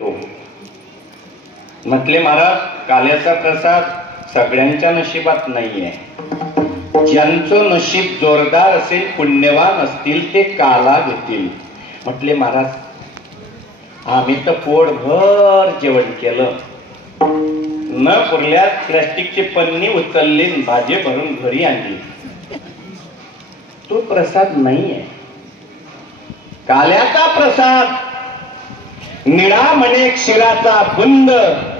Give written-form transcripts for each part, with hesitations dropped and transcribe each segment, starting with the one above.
तो म्हटले महाराज, काल्याचा प्रसाद सगळ्यांच्या नशिबात नाहीये. ज्यांचं नशीब जोरदार असेल, पुण्यवान असतील, ते काला घेतील. म्हटले महाराज, आम्ही तर पोटभर जेवण केलं, न पुरल्यात प्लास्टिकची पन्नी उचलली, भाजी भरून घरी आणली. तो प्रसाद नाहीये. काल्याचा प्रसाद निळा म्हणे क्षीराचा बुंद,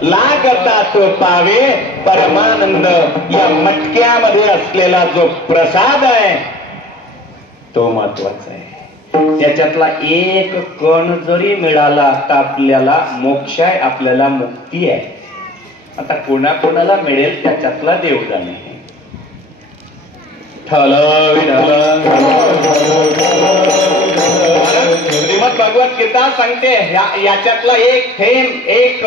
लागता तो पावे परमानंद. या मटक्यामध्ये असलेला जो प्रसाद आहे तो महत्वाचा आहे. त्याच्यातला एक कण जरी मिळाला तर आपल्याला मोक्ष आहे, आपल्याला मुक्ती आहे. आता कोणाकोणाला मिळेल त्याच्यातला देव जाणे. श्रीमद भगवत गीता सांगते, याच्यातला एक थेंब, एक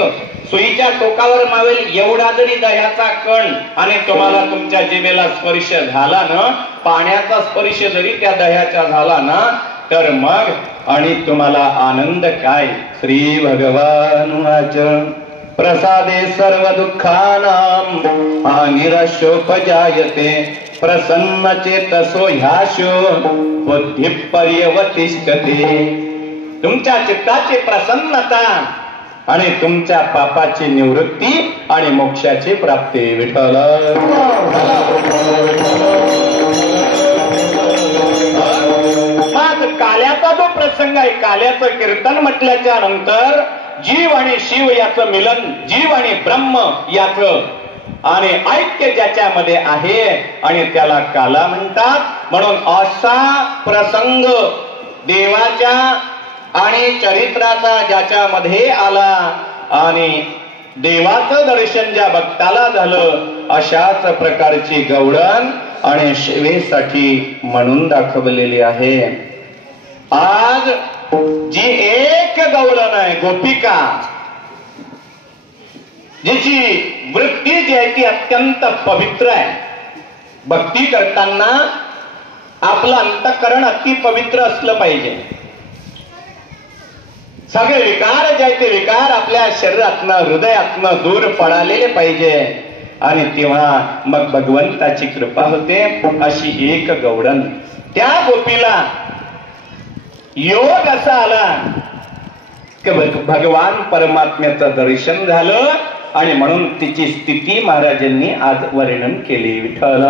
सुईच्या टोकावर मावेल एवढा जरी दह्याचा कण आणि तुम्हाला तुमच्या जिभेला स्पर्श झाला ना, पाण्याचा स्पर्श जरी त्या दह्याचा झाला ना, तर मग आणि तुम्हाला आनंद काय. श्री भगवान वाच प्रसादे सर्व दुःखानां अनिराशोपजायते प्रसन्न चेतसो ह्याशो बुद्धी पर्यवतिष्ठते. तुमच्या चित्ताची प्रसन्नता आणि तुमच्या पापाची निवृत्ती आणि मोक्षाची प्राप्ती. विठ्ठल आज काल्याचा जो प्रसंग आहे, काल्याचं कीर्तन म्हटल्याच्या नंतर जीव आणि शिव याचं मिलन, जीव आणि ब्रह्म याचं आणि ऐक्य ज्याच्यामध्ये आहे आणि त्याला काला म्हणतात. म्हणून असा प्रसंग देवाच्या आणि चरित्राचा ज्याच्यामध्ये आला आणि देवाचं दर्शन ज्या भक्ताला झालं, अशाच प्रकारची गवळण आणि सेवेसाठी म्हणून दाखवलेली आहे. आज जी एक गवळण आहे, गोपिका, जिची वृत्ती जी आहे ती अत्यंत पवित्र आहे. भक्ती करताना आपलं अंतःकरण अति पवित्र असलं पाहिजे. सगळे विकार जे आहे ते विकार आपल्या शरीरातनं, हृदयातनं दूर पडालेले पाहिजे. आणि तेव्हा मग भगवंताची कृपा होते. अशी एक गवळण त्या गोपीला योग असा आला की भगवान परमात्म्याचं दर्शन झालं आणि म्हणून तिची स्थिती महाराजांनी आज वर्णन केली. विठ्ठल